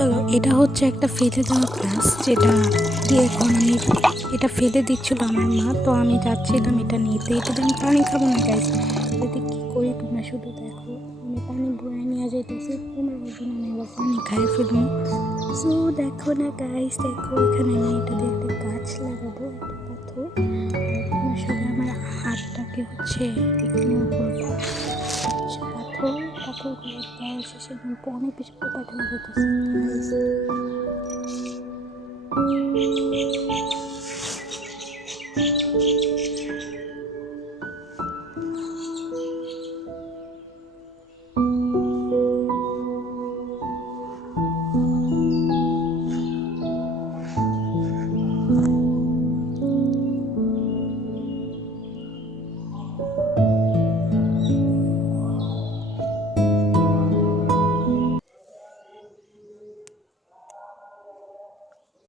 চলো, এটা হচ্ছে একটা ফেলে দেওয়া গাছ, যেটা দিয়ে এখন এটা ফেলে দিচ্ছিল আমার মা। তো আমি যাচ্ছিলাম এটা নিতে। এটাতে আমি পানি খাবো না গাইস, এটাতে কী করি তোমরা শুধু দেখো। আমি পানি বয়ে নিয়ে যাইতেছি, তোমরা বলবেন আমি আবার পানি খাই ফেলবো। সো দেখো না গাইস, দেখো এখানে আমি এটাতে একটা গাছ লাগাবো, একটা পাথর। আর তোমার সাথে আমার হাতটাকে হচ্ছে ইগনোর করবো। পাথর পাথর করে দেওয়া শেষে কিন্তু অনেক বেশি পোকা ঢুকে যেতেছে।